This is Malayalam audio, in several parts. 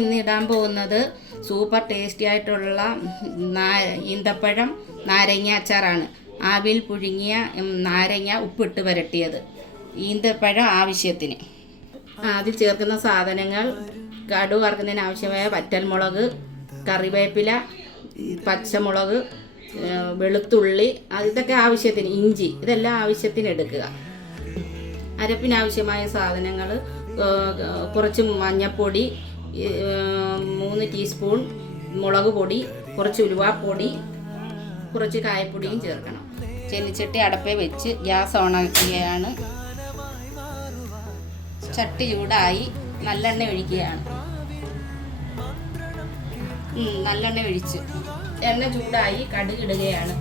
ഇന്ന് ഇടാൻ പോകുന്നത് സൂപ്പർ ടേസ്റ്റി ആയിട്ടുള്ള ഈന്തപ്പഴം നാരങ്ങ അച്ചാറാണ്. ആവിയിൽ പുഴുങ്ങിയ നാരങ്ങ ഉപ്പിട്ട് വരട്ടിയത്. ഈന്തപ്പഴം ആവശ്യത്തിന്. ആദ്യം ചേർക്കുന്ന സാധനങ്ങൾ: കടുക് വറുക്കുന്നതിന് ആവശ്യമായ വറ്റൽമുളക്, കറിവേപ്പില, പച്ചമുളക്, വെളുത്തുള്ളി, ഇതൊക്കെ ആവശ്യത്തിന്, ഇഞ്ചി, ഇതെല്ലാം ആവശ്യത്തിന് എടുക്കുക. അരപ്പിനാവശ്യമായ സാധനങ്ങൾ: കുറച്ച് മഞ്ഞൾപ്പൊടി, 3 ടീസ്പൂൺ മുളക് പൊടി, കുറച്ച് ഉലുവാപ്പൊടി, കുറച്ച് കായപ്പൊടിയും ചേർക്കണം. ചെന്നിച്ചട്ടി അടപ്പേ വെച്ച് ഗ്യാസ് ഓണാക്കുകയാണ്. ചട്ടി ചൂടായി നല്ലെണ്ണ ഒഴിക്കുകയാണ്. നല്ലെണ്ണ ഒഴിച്ച് എണ്ണ ചൂടായി കടുക് ഇടുകയാണ്.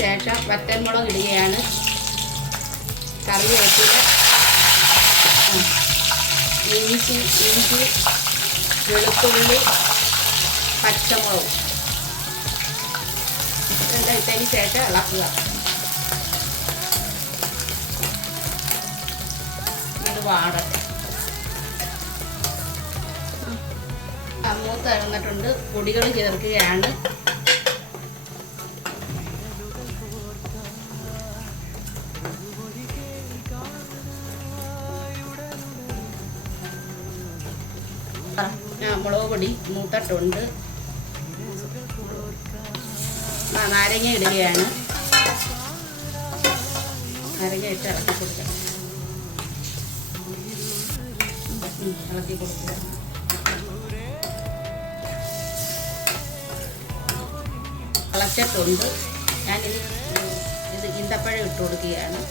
ശേഷം വറ്റൽമുളക് ഇടുകയാണ്. കറിവേപ്പില, ഇഞ്ചി, വെളുത്തുള്ളി, പച്ചമുളക് ഇതെല്ലാം ഇട്ടതിന് ശേഷം ഇളക്കുക. ഇത് വാടട്ടെ. മൂത്ത് ഇറങ്ങിയിട്ടുണ്ട്. പൊടികൾ ചേർക്കുകയാണ്. മുളക് പൊടി മൂത്തിട്ടുണ്ട്. നാരങ്ങ ഇടുകയാണ്. നാരങ്ങ ഇട്ട് ഇളക്കി കൊടുക്കണം. ഇളക്കി കൊടുക്കുക. ഇളച്ചിട്ടുണ്ട്. ഞാനിത് ഈന്തപ്പഴം ഇട്ട് കൊടുക്കുകയാണ്.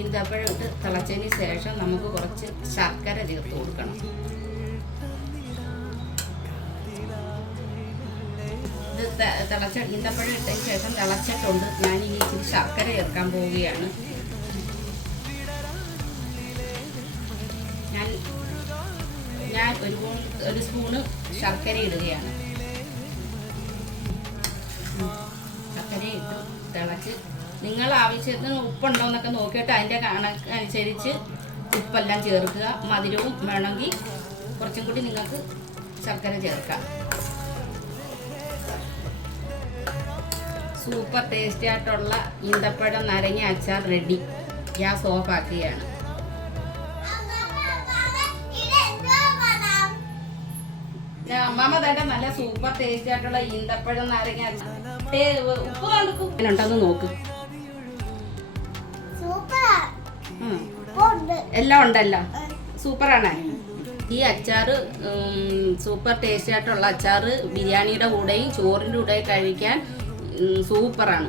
ഈന്തപ്പഴം ഇട്ട് തിളച്ചതിന് ശേഷം നമുക്ക് കുറച്ച് ശർക്കര ചേർത്ത് കൊടുക്കണം. ഇത് ഈന്തപ്പഴം ഇട്ടതിന് ശേഷം തിളച്ചിട്ടുണ്ട്. ഞാനിനി ഇച്ചിരി ശർക്കര ചേർക്കാൻ പോവുകയാണ്. ഞാൻ ഒരു സ്പൂണ് ശർക്കര ഇടുകയാണ്. ശർക്കര ഇട്ട് തിളച്ച് നിങ്ങൾ ആവശ്യത്തിന് ഉപ്പുണ്ടോ എന്നൊക്കെ നോക്കിയിട്ട് അതിൻ്റെ കണക്കനുസരിച്ച് ഉപ്പെല്ലാം ചേർക്കുക. മധുരവും വേണമെങ്കിൽ കുറച്ചും കൂടി നിങ്ങൾക്ക് ശർക്കര ചേർക്കാം. സൂപ്പർ ടേസ്റ്റി ആയിട്ടുള്ള ഈന്തപ്പഴം നാരങ്ങ അച്ചാർ റെഡി. ഗ്യാസ് ഓഫ് ആക്കുകയാണ്. അമ്മാമ്മ തന്നെ നല്ല സൂപ്പർ ടേസ്റ്റി ആയിട്ടുള്ള ഈന്തപ്പഴം നാരങ്ങ അച്ചാർ ഉപ്പ് കണ്ടുണ്ടെന്ന് നോക്ക്. എല്ലാം ഉണ്ടല്ലോ, സൂപ്പറാണ് ഈ അച്ചാറ്. സൂപ്പർ ടേസ്റ്റി ആയിട്ടുള്ള അച്ചാറ് ബിരിയാണിയുടെ കൂടെയും ചോറിൻ്റെ കൂടെയും കഴിക്കാൻ സൂപ്പറാണ്.